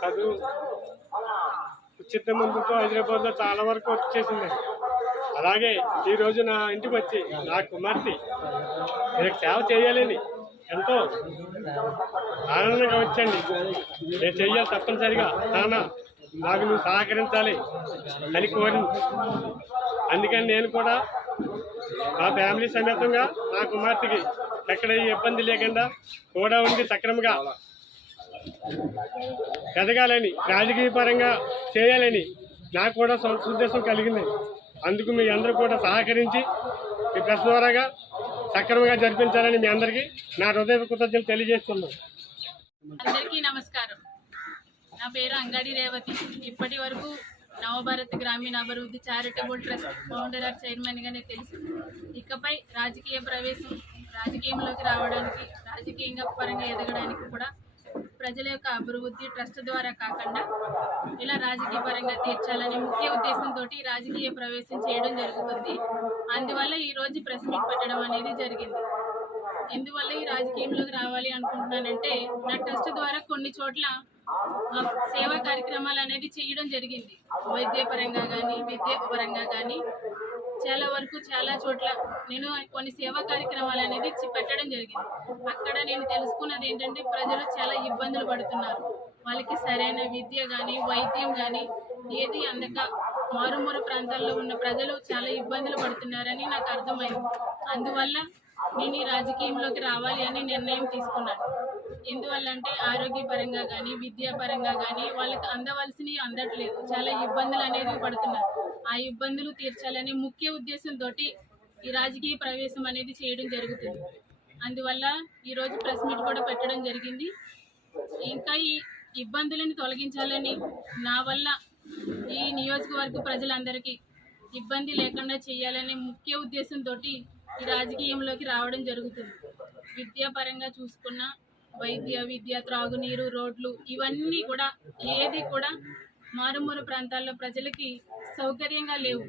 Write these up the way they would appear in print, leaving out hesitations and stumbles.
చదువు ఉచిత మందుతో హైదరాబాద్లో చాలా వరకు వచ్చేసింది. అలాగే ఈరోజు నా ఇంటికి వచ్చి నా కుమార్తె మీకు సేవ చేయాలని ఎంతో ఆనందంగా వచ్చండి. నేను చెయ్యాలి తప్పనిసరిగా, నాన్న నాకు నువ్వు సహకరించాలి అని కోరింది. అందుకని నేను కూడా నా ఫ్యామిలీ సమేతంగా నా కుమార్తెకి ఎక్కడ ఇబ్బంది లేకుండా కూడా ఉండి సక్రమంగా ఎదగాలని, రాజకీయ పరంగా చేయాలని నాకు కూడా ఉద్దేశం కలిగింది. అందుకు మీ అందరూ కూడా సహకరించి ఈ ప్రెస్ ద్వారాగా సక్రమంగా జరిపించాలని మీ అందరికీ నా హృదయ కృతజ్ఞతలు తెలియజేస్తున్నాను. అందరికీ నమస్కారం. నా పేరు అంగడి రేవతి. ఇప్పటి వరకు నవభారత్ గ్రామీణ అభివృద్ధి చారిటబుల్ ట్రస్ట్ ఫౌండర్ ఆర్ చైర్మన్గానే తెలుసు. ఇకపై రాజకీయ ప్రవేశం, రాజకీయంలోకి రావడానికి, రాజకీయంగా పరంగా ఎదగడానికి కూడా ప్రజల యొక్క అభివృద్ధి ట్రస్ట్ ద్వారా కాకుండా ఇలా రాజకీయ పరంగా తీర్చాలనే ముఖ్య ఉద్దేశంతో రాజకీయ ప్రవేశం చేయడం జరుగుతుంది. అందువల్ల ఈరోజు ప్రెస్ మీట్ పెట్టడం అనేది జరిగింది. ఎందువల్ల ఈ రాజకీయంలోకి రావాలి అనుకుంటున్నానంటే, నా ట్రస్ట్ ద్వారా కొన్ని చోట్ల సేవా కార్యక్రమాలు అనేది చేయడం జరిగింది. వైద్యపరంగా కానీ, విద్య పరంగా కానీ చాలా వరకు చాలా చోట్ల నేను కొన్ని సేవా కార్యక్రమాలు అనేది పెట్టడం జరిగింది. అక్కడ నేను తెలుసుకున్నది ఏంటంటే, ప్రజలు చాలా ఇబ్బందులు పడుతున్నారు. వాళ్ళకి సరైన విద్య కానీ, వైద్యం కానీ ఏది అందక మారుమూల ప్రాంతాల్లో ఉన్న ప్రజలు చాలా ఇబ్బందులు పడుతున్నారని నాకు అర్థమైంది. అందువల్ల నేను ఈ రాజకీయంలోకి రావాలి అని నిర్ణయం తీసుకున్నాను. ఎందువల్ల అంటే, ఆరోగ్యపరంగా కానీ, విద్యాపరంగా కానీ వాళ్ళకి అందవలసినవి అందట్లేదు. చాలా ఇబ్బందులు అనేది పడుతున్నారు. ఆ ఇబ్బందులు తీర్చాలనే ముఖ్య ఉద్దేశంతో ఈ రాజకీయ ప్రవేశం అనేది చేయడం జరుగుతుంది. అందువల్ల ఈరోజు ప్రెస్ మీట్ కూడా పెట్టడం జరిగింది. ఇంకా ఈ ఇబ్బందులను తొలగించాలని, నా వల్ల ఈ నియోజకవర్గ ప్రజలందరికీ ఇబ్బంది లేకుండా చేయాలనే ముఖ్య ఉద్దేశంతో ఈ రాజకీయంలోకి రావడం జరుగుతుంది. విద్యాపరంగా చూసుకున్న విద్య, త్రాగునీరు, రోడ్లు ఇవన్నీ కూడా ఏది కూడా మారుమూల ప్రాంతాల్లో ప్రజలకి సౌకర్యంగా లేవు.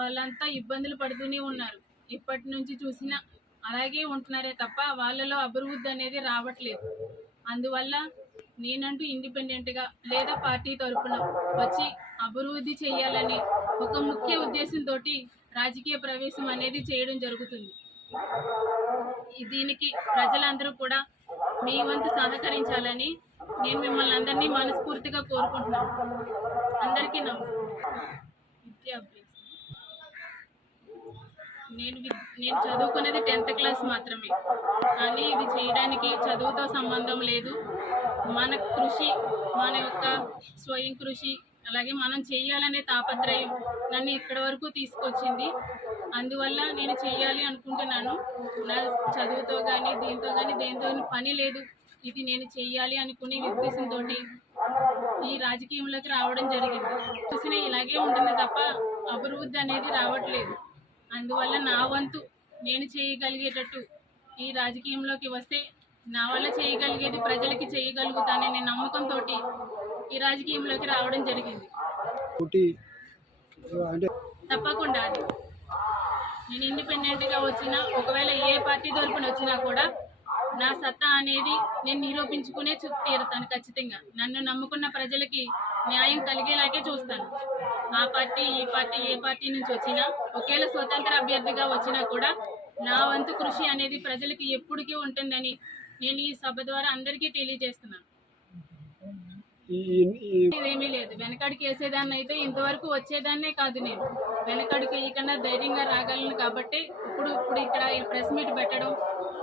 వాళ్ళంతా ఇబ్బందులు పడుతూనే ఉన్నారు. ఇప్పటి నుంచి చూసినా అలాగే ఉంటున్నారే తప్ప వాళ్ళలో అభివృద్ధి అనేది రావట్లేదు. అందువల్ల నేనంటూ ఇండిపెండెంట్గా లేదా పార్టీ తరఫున వచ్చి అభివృద్ధి చేయాలని ఒక ముఖ్య ఉద్దేశంతో రాజకీయ ప్రవేశం అనేది చేయడం జరుగుతుంది. దీనికి ప్రజలందరూ కూడా మీ వంతు సహకరించాలని నేను మిమ్మల్ని అందరినీ మనస్ఫూర్తిగా కోరుకుంటున్నాను. అందరికీ నమస్కారం. నేను చదువుకునేది 10th క్లాస్ మాత్రమే, కానీ ఇది చేయడానికి చదువుతో సంబంధం లేదు. మన కృషి, మన యొక్క స్వయం కృషి, అలాగే మనం చేయాలనే తాపత్రయం నన్ను ఇక్కడి వరకు తీసుకొచ్చింది. అందువల్ల నేను చేయాలి అనుకుంటున్నాను. నా చదువుతో కానీ దేంతో పని లేదు. ఇది నేను చెయ్యాలి అనుకునే ఉద్దేశంతో ఈ రాజకీయంలోకి రావడం జరిగింది. చూసినా ఇలాగే ఉంటుంది తప్ప అభివృద్ధి అనేది రావట్లేదు. అందువల్ల నా వంతు నేను చేయగలిగేటట్టు ఈ రాజకీయంలోకి వస్తే నా వల్ల చేయగలిగేది ప్రజలకి చేయగలుగుతాననే నమ్మకంతో ఈ రాజకీయంలోకి రావడం జరిగింది. తప్పకుండా అది నేను ఇండిపెండెంట్గా వచ్చినా, ఒకవేళ ఏ పార్టీ తరపున వచ్చినా కూడా నా సత్తా అనేది నేను నిరూపించుకునే తీరుతాను. ఖచ్చితంగా నన్ను నమ్ముకున్న ప్రజలకి న్యాయం కలిగేలాగే చూస్తాను. ఆ పార్టీ ఈ పార్టీ ఏ పార్టీ నుంచి వచ్చినా, ఒకవేళ స్వతంత్ర అభ్యర్థిగా వచ్చినా కూడా నా వంతు కృషి అనేది ప్రజలకి ఎప్పటికీ ఉంటుందని నేను ఈ సభ ద్వారా అందరికీ తెలియజేస్తున్నాను. ఇదేమీ లేదు. వెనకడికి వేసేదాన్ని అయితే ఇంతవరకు వచ్చేదాన్నే కాదు. నేను వెనకడికి వేయకుండా ధైర్యంగా రాగలను కాబట్టి ఇప్పుడు ఇక్కడ ప్రెస్ మీట్ పెట్టడం,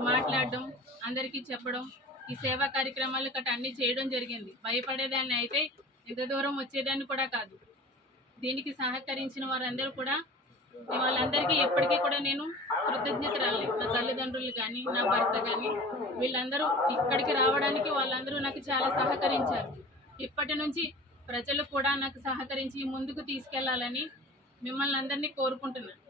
మాట్లాడడం, అందరికీ చెప్పడం, ఈ సేవా కార్యక్రమాలు గట్రా అన్నీ చేయడం జరిగింది. భయపడేదాన్ని అయితే ఇంత దూరం వచ్చేదాన్ని కూడా కాదు. దీనికి సహకరించిన వారందరూ కూడా వాళ్ళందరికీ ఎప్పటికీ కూడా నేను కృతజ్ఞతరాలి. నా తల్లిదండ్రులు కానీ, నా భర్త కానీ, వీళ్ళందరూ ఇక్కడికి రావడానికి వాళ్ళందరూ నాకు చాలా సహకరించారు. ఇప్పటి నుంచి ప్రజలు కూడా నాకు సహకరించి ముందుకు తీసుకెళ్లాలని మిమ్మల్ని అందరినీ కోరుకుంటున్నాను.